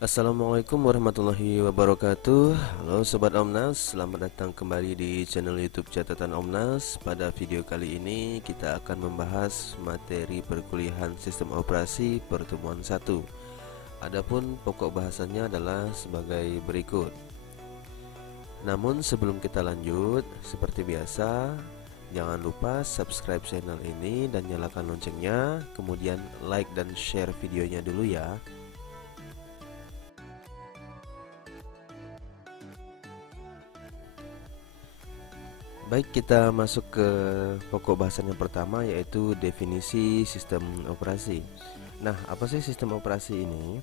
Assalamualaikum warahmatullahi wabarakatuh. Halo Sobat Omnas, selamat datang kembali di channel YouTube Catatan Omnas. Pada video kali ini kita akan membahas materi perkuliahan Sistem Operasi pertemuan 1. Adapun pokok bahasannya adalah sebagai berikut. Namun sebelum kita lanjut, seperti biasa, jangan lupa subscribe channel ini dan nyalakan loncengnya, kemudian like dan share videonya dulu ya. Baik, kita masuk ke pokok bahasan yang pertama, yaitu definisi sistem operasi. Nah, apa sih sistem operasi ini?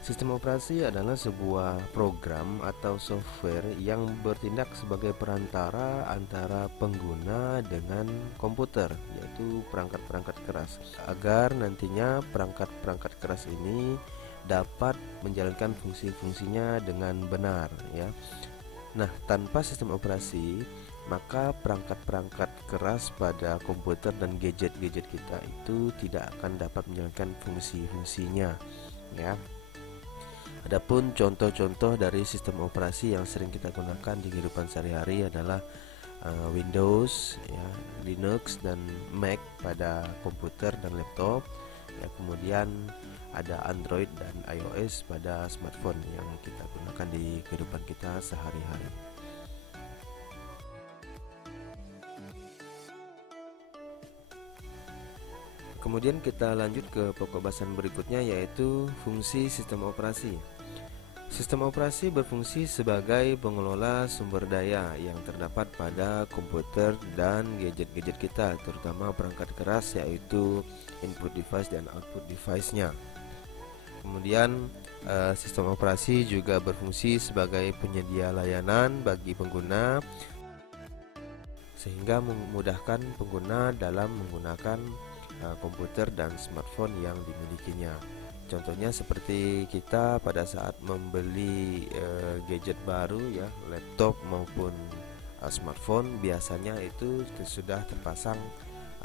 Sistem operasi adalah sebuah program atau software yang bertindak sebagai perantara antara pengguna dengan komputer, yaitu perangkat-perangkat keras, agar nantinya perangkat-perangkat keras ini dapat menjalankan fungsi-fungsinya dengan benar, ya. Nah, tanpa sistem operasi, maka perangkat-perangkat keras pada komputer dan gadget-gadget kita itu tidak akan dapat menjalankan fungsi-fungsinya, ya. Adapun contoh-contoh dari sistem operasi yang sering kita gunakan di kehidupan sehari-hari adalah Windows, ya, Linux dan Mac pada komputer dan laptop, ya. Kemudian ada Android dan iOS pada smartphone yang kita gunakan di kehidupan kita sehari-hari. Kemudian kita lanjut ke pokok bahasan berikutnya, yaitu fungsi sistem operasi. Sistem operasi berfungsi sebagai pengelola sumber daya yang terdapat pada komputer dan gadget-gadget kita, terutama perangkat keras, yaitu input device dan output device-nya. Kemudian sistem operasi juga berfungsi sebagai penyedia layanan bagi pengguna, sehingga memudahkan pengguna dalam menggunakan komputer dan smartphone yang dimilikinya. Contohnya seperti kita pada saat membeli gadget baru, ya, laptop maupun smartphone, biasanya itu sudah terpasang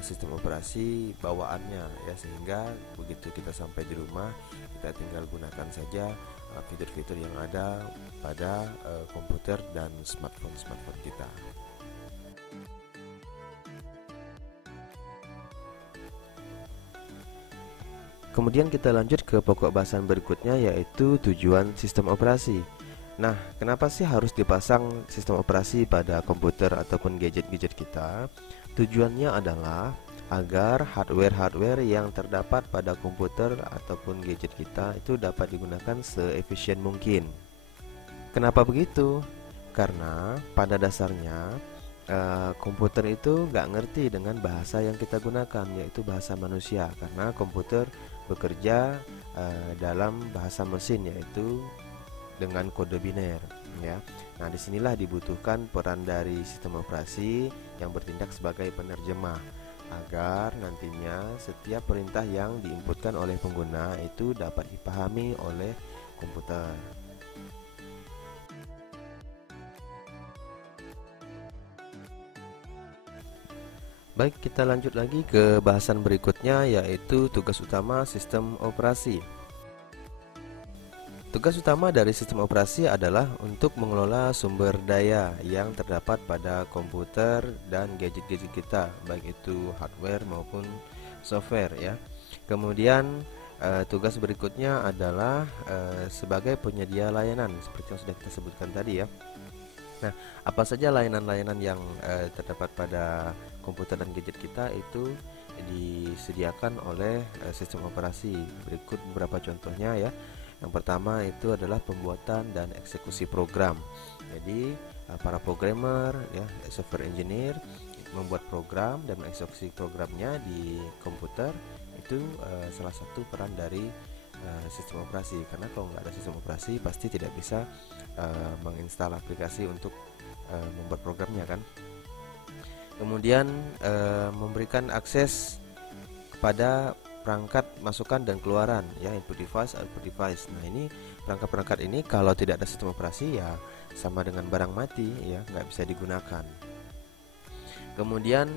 sistem operasi bawaannya, ya, sehingga begitu kita sampai di rumah, kita tinggal gunakan saja fitur-fitur yang ada pada komputer dan smartphone kita. Kemudian kita lanjut ke pokok bahasan berikutnya, yaitu tujuan sistem operasi. Nah, kenapa sih harus dipasang sistem operasi pada komputer ataupun gadget-gadget kita? Tujuannya adalah agar hardware-hardware yang terdapat pada komputer ataupun gadget kita itu dapat digunakan seefisien mungkin. Kenapa begitu? Karena pada dasarnya komputer itu nggak ngerti dengan bahasa yang kita gunakan, yaitu bahasa manusia, karena komputer bekerja dalam bahasa mesin, yaitu dengan kode biner, ya. Nah, disinilah dibutuhkan peran dari sistem operasi yang bertindak sebagai penerjemah, agar nantinya setiap perintah yang diinputkan oleh pengguna itu dapat dipahami oleh komputer. Baik, kita lanjut lagi ke bahasan berikutnya, yaitu tugas utama sistem operasi. Tugas utama dari sistem operasi adalah untuk mengelola sumber daya yang terdapat pada komputer dan gadget-gadget kita, baik itu hardware maupun software, ya. Kemudian tugas berikutnya adalah sebagai penyedia layanan, seperti yang sudah kita sebutkan tadi, ya. Nah, apa saja layanan-layanan yang terdapat pada komputer dan gadget kita itu disediakan oleh sistem operasi. Berikut beberapa contohnya, ya. Yang pertama itu adalah pembuatan dan eksekusi program. Jadi para programmer, ya, software engineer membuat program dan mengeksekusi programnya di komputer itu salah satu peran dari sistem operasi. Karena kalau nggak ada sistem operasi pasti tidak bisa menginstal aplikasi untuk membuat programnya, kan. Kemudian memberikan akses kepada perangkat masukan dan keluaran, ya, input device, output device. Nah, ini perangkat-perangkat ini kalau tidak ada sistem operasi, ya sama dengan barang mati, ya, nggak bisa digunakan. Kemudian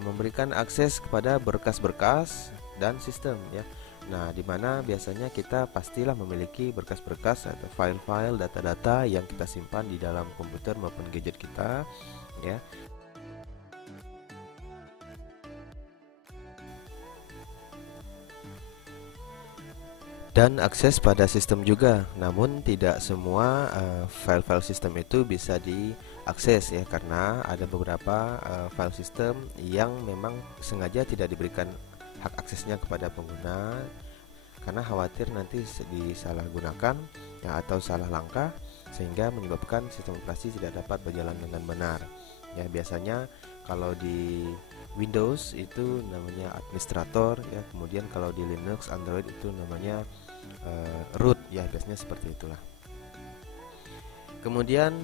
memberikan akses kepada berkas-berkas dan sistem, ya. Nah, di mana biasanya kita pastilah memiliki berkas-berkas atau file-file data-data yang kita simpan di dalam komputer maupun gadget kita, ya. Dan akses pada sistem juga. Namun tidak semua file-file sistem itu bisa diakses ya, karena ada beberapa file sistem yang memang sengaja tidak diberikan hak aksesnya kepada pengguna karena khawatir nanti disalahgunakan ya, atau salah langkah sehingga menyebabkan sistem operasi tidak dapat berjalan dengan benar. Ya, biasanya kalau di Windows itu namanya administrator ya, kemudian kalau di Linux, Android itu namanya root ya, biasanya seperti itulah. Kemudian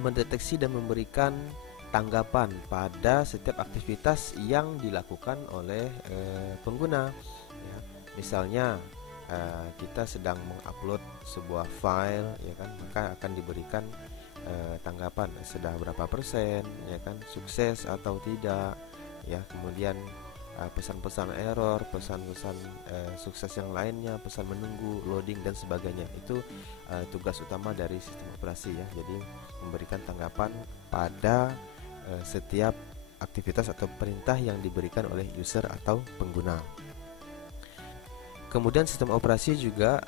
mendeteksi dan memberikan tanggapan pada setiap aktivitas yang dilakukan oleh pengguna ya. Misalnya kita sedang mengupload sebuah file ya kan, maka akan diberikan tanggapan sudah berapa persen ya kan, sukses atau tidak ya. Kemudian pesan-pesan error, pesan-pesan sukses yang lainnya, pesan menunggu, loading dan sebagainya. Itu tugas utama dari sistem operasi ya. Jadi memberikan tanggapan pada setiap aktivitas atau perintah yang diberikan oleh user atau pengguna. Kemudian sistem operasi juga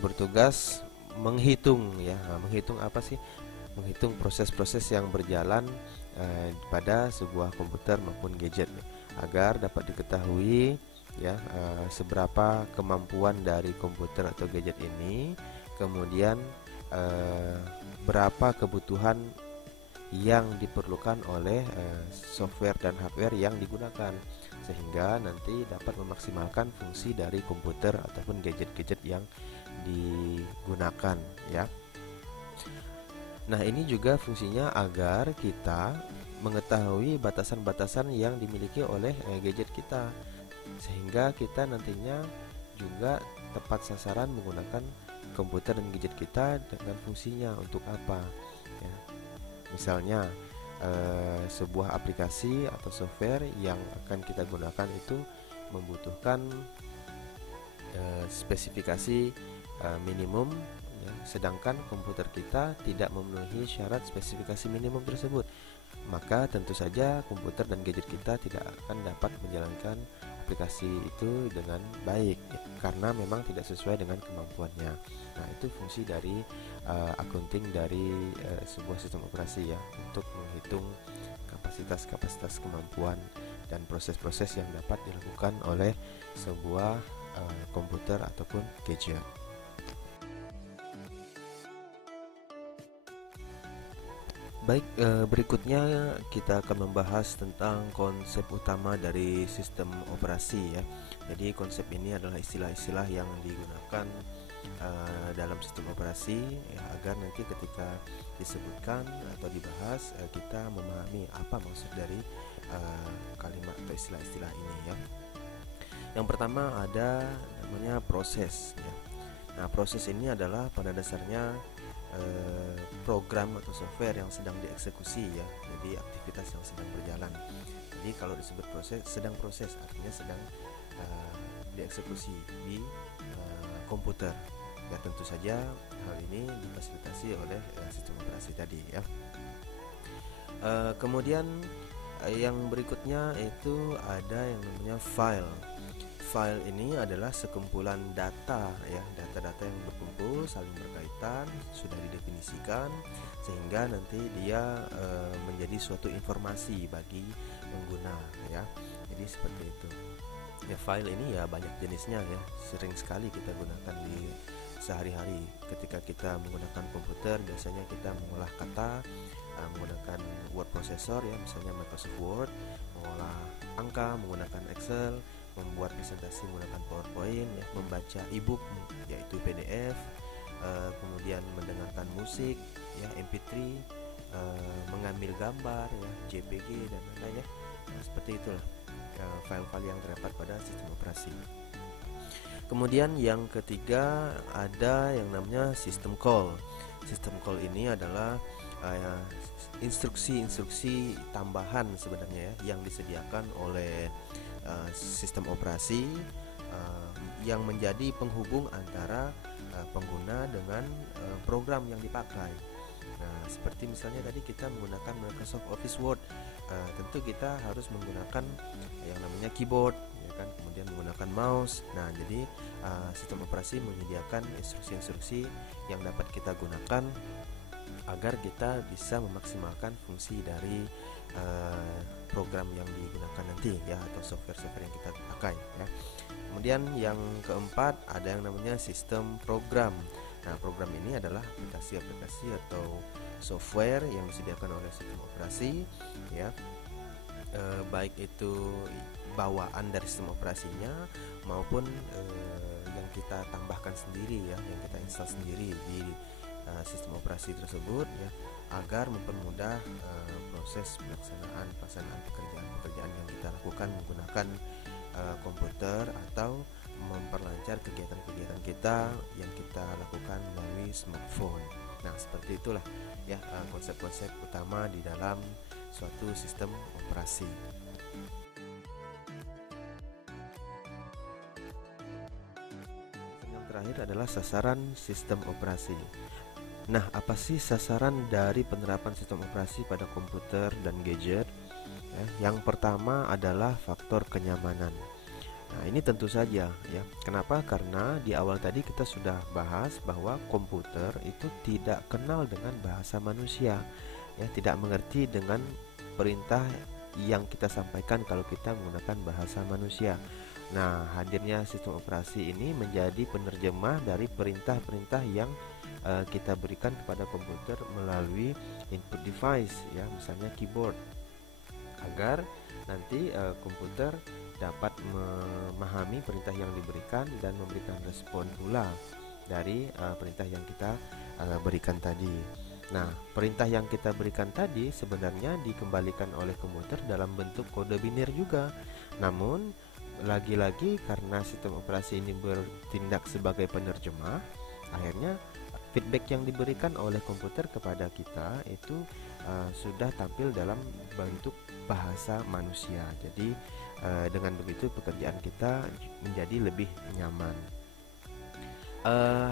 bertugas menghitung ya. Nah, menghitung apa sih? Menghitung proses-proses yang berjalan pada sebuah komputer maupun gadget agar dapat diketahui ya seberapa kemampuan dari komputer atau gadget ini, kemudian berapa kebutuhan yang diperlukan oleh software dan hardware yang digunakan, sehingga nanti dapat memaksimalkan fungsi dari komputer ataupun gadget-gadget yang digunakan ya. Nah, ini juga fungsinya agar kita mengetahui batasan-batasan yang dimiliki oleh gadget kita, sehingga kita nantinya juga tepat sasaran menggunakan komputer dan gadget kita dengan fungsinya untuk apa ya. Misalnya sebuah aplikasi atau software yang akan kita gunakan itu membutuhkan spesifikasi minimum ya, sedangkan komputer kita tidak memenuhi syarat spesifikasi minimum tersebut, maka tentu saja komputer dan gadget kita tidak akan dapat menjalankan aplikasi itu dengan baik ya, karena memang tidak sesuai dengan kemampuannya. Nah, itu fungsi dari accounting dari sebuah sistem operasi ya, untuk menghitung kapasitas kemampuan dan proses-proses yang dapat dilakukan oleh sebuah komputer ataupun gadget. Baik, berikutnya kita akan membahas tentang konsep utama dari sistem operasi ya. Jadi konsep ini adalah istilah-istilah yang digunakan dalam sistem operasi ya, agar nanti ketika disebutkan atau dibahas kita memahami apa maksud dari kalimat atau istilah-istilah ini ya. Yang pertama ada namanya proses ya. Nah, proses ini adalah pada dasarnya program atau software yang sedang dieksekusi ya, jadi aktivitas yang sedang berjalan. Jadi kalau disebut proses, sedang proses artinya sedang dieksekusi di komputer ya. Tentu saja hal ini difasilitasi oleh sistem operasi tadi ya. Kemudian yang berikutnya itu ada yang namanya file. File ini adalah sekumpulan data ya, data-data yang berkumpul saling berkaitan, sudah didefinisikan sehingga nanti dia menjadi suatu informasi bagi pengguna ya. Jadi seperti itu. Ya, file ini ya banyak jenisnya ya, sering sekali kita gunakan di sehari-hari. Ketika kita menggunakan komputer, biasanya kita mengolah kata menggunakan word processor ya, misalnya Microsoft Word, mengolah angka menggunakan Excel, membuat presentasi menggunakan PowerPoint ya, membaca e-book yaitu PDF, kemudian mendengarkan musik ya, MP3, mengambil gambar ya, JPG dan lain-lain ya. Nah, seperti itulah file-file yang terdapat pada sistem operasi. Kemudian yang ketiga ada yang namanya system call. System call ini adalah instruksi-instruksi tambahan sebenarnya ya, yang disediakan oleh sistem operasi yang menjadi penghubung antara pengguna dengan program yang dipakai. Nah, seperti misalnya tadi kita menggunakan Microsoft Office Word, tentu kita harus menggunakan yang namanya keyboard, ya kan, kemudian menggunakan mouse. Nah, jadi sistem operasi menyediakan instruksi-instruksi yang dapat kita gunakan agar kita bisa memaksimalkan fungsi dari program yang digunakan nanti, ya, atau software-software yang kita pakai, ya. Kemudian yang keempat ada yang namanya sistem program. Nah, program ini adalah aplikasi-aplikasi atau software yang disediakan oleh sistem operasi, ya, baik itu bawaan dari sistem operasinya maupun yang kita tambahkan sendiri, ya, yang kita install sendiri di sistem operasi tersebut, ya, agar mempermudah proses pelaksanaan pekerjaan yang kita lakukan menggunakan komputer atau memperlancar kegiatan-kegiatan kita yang kita lakukan melalui smartphone. Nah, seperti itulah, ya, konsep-konsep utama di dalam suatu sistem operasi. Yang terakhir adalah sasaran sistem operasi. Nah, apa sih sasaran dari penerapan sistem operasi pada komputer dan gadget? Yang pertama adalah faktor kenyamanan. Nah, ini tentu saja, ya. Kenapa? Karena di awal tadi kita sudah bahas bahwa komputer itu tidak kenal dengan bahasa manusia, ya, tidak mengerti dengan perintah yang kita sampaikan kalau kita menggunakan bahasa manusia. Nah, hadirnya sistem operasi ini menjadi penerjemah dari perintah-perintah yang kita berikan kepada komputer melalui input device, ya, misalnya keyboard, agar nanti komputer dapat memahami perintah yang diberikan dan memberikan respon pula dari perintah yang kita berikan tadi. Nah, perintah yang kita berikan tadi sebenarnya dikembalikan oleh komputer dalam bentuk kode biner juga. Namun, lagi-lagi karena sistem operasi ini bertindak sebagai penerjemah, akhirnya feedback yang diberikan oleh komputer kepada kita itu sudah tampil dalam bentuk bahasa manusia. Jadi dengan begitu pekerjaan kita menjadi lebih nyaman.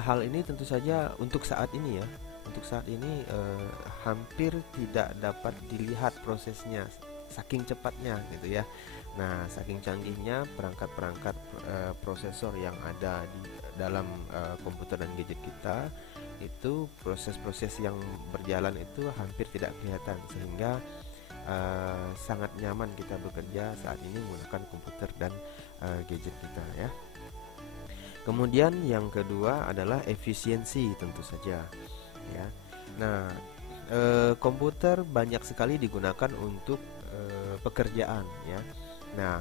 Hal ini tentu saja untuk saat ini, ya, untuk saat ini hampir tidak dapat dilihat prosesnya, saking cepatnya gitu, ya. Nah, saking canggihnya perangkat-perangkat prosesor yang ada di dalam komputer dan gadget kita, itu proses-proses yang berjalan itu hampir tidak kelihatan, sehingga sangat nyaman kita bekerja saat ini menggunakan komputer dan gadget kita, ya. Kemudian yang kedua adalah efisiensi, tentu saja, ya. Nah, komputer banyak sekali digunakan untuk pekerjaan, ya. Nah,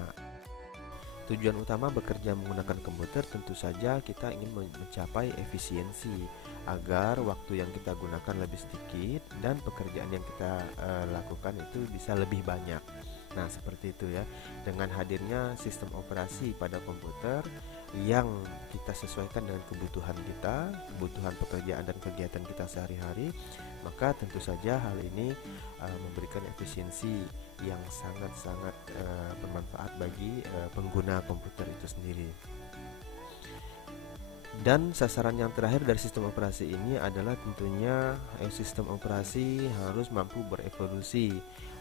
tujuan utama bekerja menggunakan komputer tentu saja kita ingin mencapai efisiensi agar waktu yang kita gunakan lebih sedikit dan pekerjaan yang kita lakukan itu bisa lebih banyak. Nah, seperti itu, ya. Dengan hadirnya sistem operasi pada komputer yang kita sesuaikan dengan kebutuhan kita, kebutuhan pekerjaan dan kegiatan kita sehari-hari, maka tentu saja hal ini memberikan efisiensi yang sangat-sangat bermanfaat bagi pengguna komputer itu sendiri. Dan sasaran yang terakhir dari sistem operasi ini adalah tentunya sistem operasi harus mampu berevolusi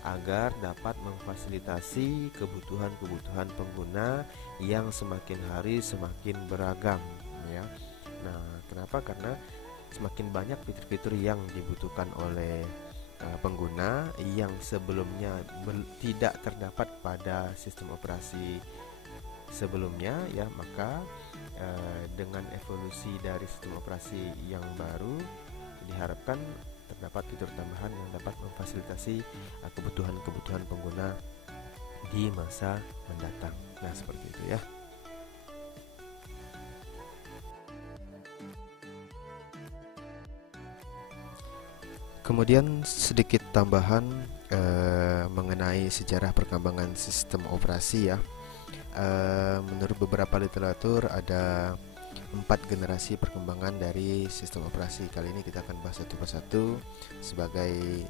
agar dapat memfasilitasi kebutuhan-kebutuhan pengguna yang semakin hari semakin beragam, ya. Nah, kenapa? Karena semakin banyak fitur-fitur yang dibutuhkan oleh pengguna yang sebelumnya tidak terdapat pada sistem operasi sebelumnya, ya, maka dengan evolusi dari sistem operasi yang baru diharapkan terdapat fitur tambahan yang dapat memfasilitasi kebutuhan-kebutuhan pengguna di masa mendatang. Nah, seperti itu, ya. Kemudian sedikit tambahan mengenai sejarah perkembangan sistem operasi, ya. Menurut beberapa literatur ada 4 generasi perkembangan dari sistem operasi. Kali ini kita akan bahas satu persatu sebagai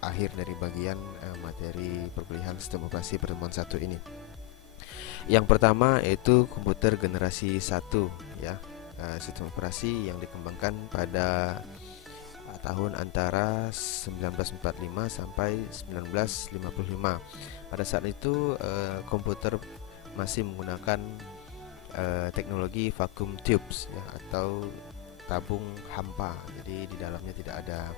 akhir dari bagian materi perkuliahan sistem operasi pertemuan 1 ini. Yang pertama yaitu komputer generasi 1 ya. Sistem operasi yang dikembangkan pada tahun antara 1945 sampai 1955. Pada saat itu komputer masih menggunakan teknologi vacuum tubes ya, atau tabung hampa. Jadi di dalamnya tidak ada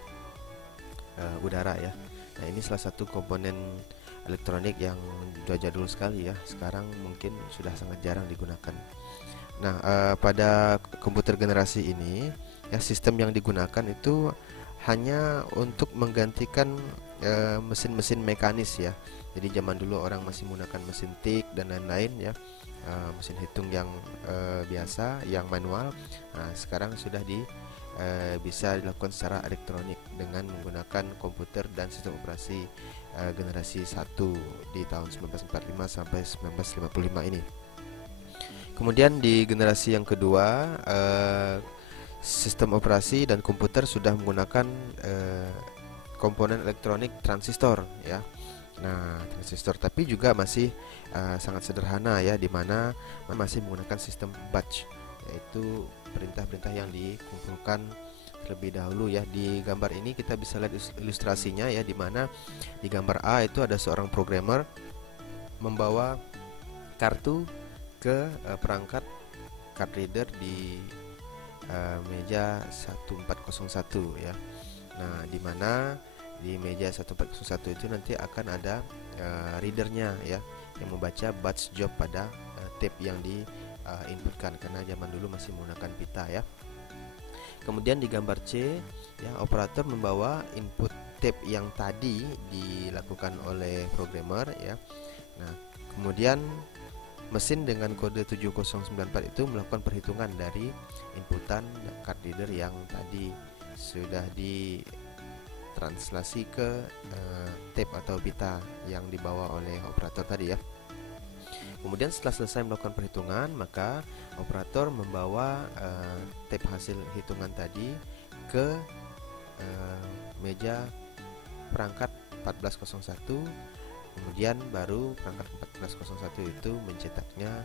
udara ya. Nah, ini salah satu komponen elektronik yang sudah jadul sekali ya. Sekarang mungkin sudah sangat jarang digunakan. Nah, pada komputer generasi ini ya, sistem yang digunakan itu hanya untuk menggantikan mesin-mesin mekanis ya. Jadi zaman dulu orang masih menggunakan mesin tik dan lain-lain ya, mesin hitung yang biasa, yang manual. Nah, sekarang sudah bisa dilakukan secara elektronik dengan menggunakan komputer dan sistem operasi generasi 1 di tahun 1945 sampai 1955 ini. Kemudian di generasi yang kedua, sistem operasi dan komputer sudah menggunakan komponen elektronik transistor ya. Nah, transistor tapi juga masih sangat sederhana ya, dimana masih menggunakan sistem batch, yaitu perintah-perintah yang dikumpulkan terlebih dahulu ya. Di gambar ini kita bisa lihat ilustrasinya ya, dimana di gambar A itu ada seorang programmer membawa kartu ke perangkat card reader di meja 1401 ya. Nah, dimana di meja 1401 itu nanti akan ada readernya ya, yang membaca batch job pada tape yang di inputkan, karena zaman dulu masih menggunakan pita ya. Kemudian di gambar C ya, operator membawa input tape yang tadi dilakukan oleh programmer ya. Nah, kemudian mesin dengan kode 7094 itu melakukan perhitungan dari inputan card reader yang tadi sudah ditranslasi ke tape atau pita yang dibawa oleh operator tadi ya. Kemudian setelah selesai melakukan perhitungan, maka operator membawa tape hasil hitungan tadi ke meja perangkat 1401. Kemudian baru perangkat 1401 itu mencetaknya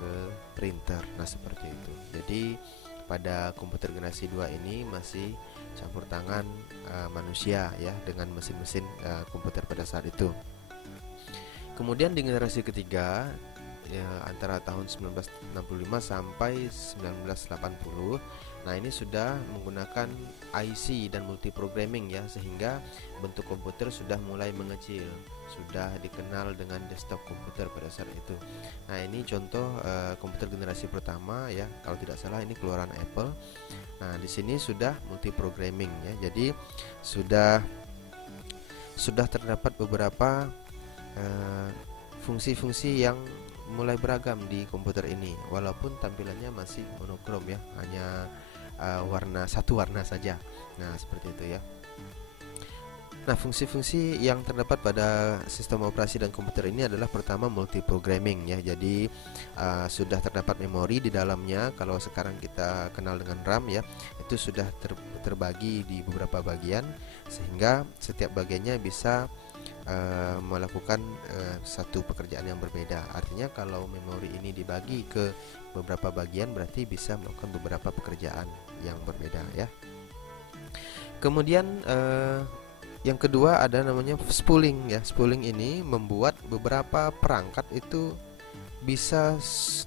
ke printer. Nah, seperti itu. Jadi pada komputer generasi 2 ini masih campur tangan manusia ya, dengan mesin-mesin komputer pada saat itu. Kemudian di generasi ketiga ya, antara tahun 1965 sampai 1980. Nah, ini sudah menggunakan IC dan multiprogramming ya, sehingga bentuk komputer sudah mulai mengecil, sudah dikenal dengan desktop komputer pada saat itu. Nah, ini contoh komputer generasi pertama ya, kalau tidak salah ini keluaran Apple. Nah, di sini sudah multiprogramming ya, jadi sudah terdapat beberapa fungsi-fungsi yang mulai beragam di komputer ini, walaupun tampilannya masih monokrom ya, hanya satu warna saja. Nah, seperti itu ya. Nah, fungsi-fungsi yang terdapat pada sistem operasi dan komputer ini adalah pertama multiprogramming ya. Jadi sudah terdapat memori di dalamnya. Kalau sekarang kita kenal dengan RAM ya, itu sudah terbagi di beberapa bagian, sehingga setiap bagiannya bisa melakukan satu pekerjaan yang berbeda. Artinya kalau memori ini dibagi ke beberapa bagian, berarti bisa melakukan beberapa pekerjaan yang berbeda ya. Kemudian yang kedua ada namanya spooling ya. Spooling ini membuat beberapa perangkat itu bisa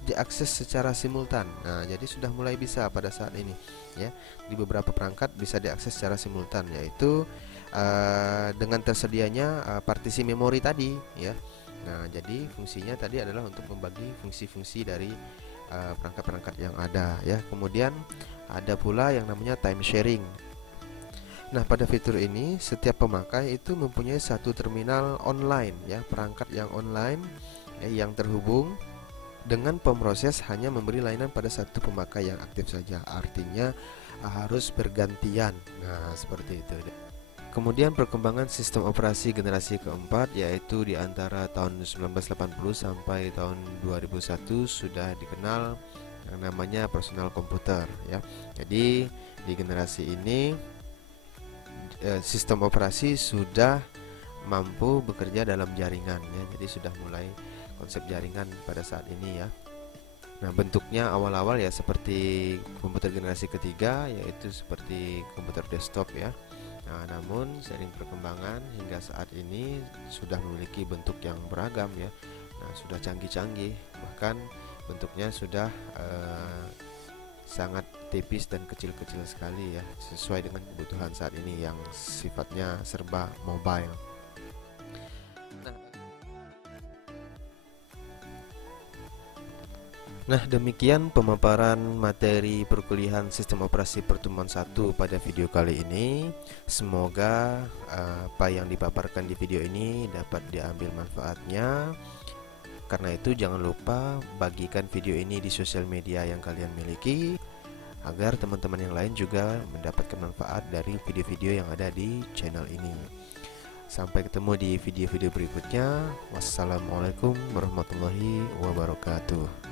diakses secara simultan. Nah, jadi sudah mulai bisa pada saat ini ya. Di beberapa perangkat bisa diakses secara simultan, yaitu dengan tersedianya partisi memori tadi ya. Nah, jadi fungsinya tadi adalah untuk membagi fungsi-fungsi dari perangkat-perangkat yang ada ya. Kemudian ada pula yang namanya time sharing. Nah, pada fitur ini setiap pemakai itu mempunyai satu terminal online ya, perangkat yang online yang terhubung dengan pemroses hanya memberi layanan pada satu pemakai yang aktif saja. Artinya harus bergantian. Nah, seperti itu. Kemudian perkembangan sistem operasi generasi keempat, yaitu di antara tahun 1980 sampai tahun 2001 sudah dikenal yang namanya personal komputer ya. Jadi di generasi ini sistem operasi sudah mampu bekerja dalam jaringan ya. Jadi sudah mulai konsep jaringan pada saat ini ya. Nah, bentuknya awal-awal ya seperti komputer generasi ketiga, yaitu seperti komputer desktop ya. Nah, namun seiring perkembangan hingga saat ini sudah memiliki bentuk yang beragam ya. Nah, sudah canggih-canggih, bahkan bentuknya sudah sangat tipis dan kecil-kecil sekali ya, sesuai dengan kebutuhan saat ini yang sifatnya serba mobile. Nah, demikian pemaparan materi perkuliahan sistem operasi pertemuan 1 pada video kali ini. Semoga apa yang dipaparkan di video ini dapat diambil manfaatnya. Karena itu jangan lupa bagikan video ini di sosial media yang kalian miliki, agar teman-teman yang lain juga mendapatkan manfaat dari video-video yang ada di channel ini. Sampai ketemu di video-video berikutnya. Wassalamualaikum warahmatullahi wabarakatuh.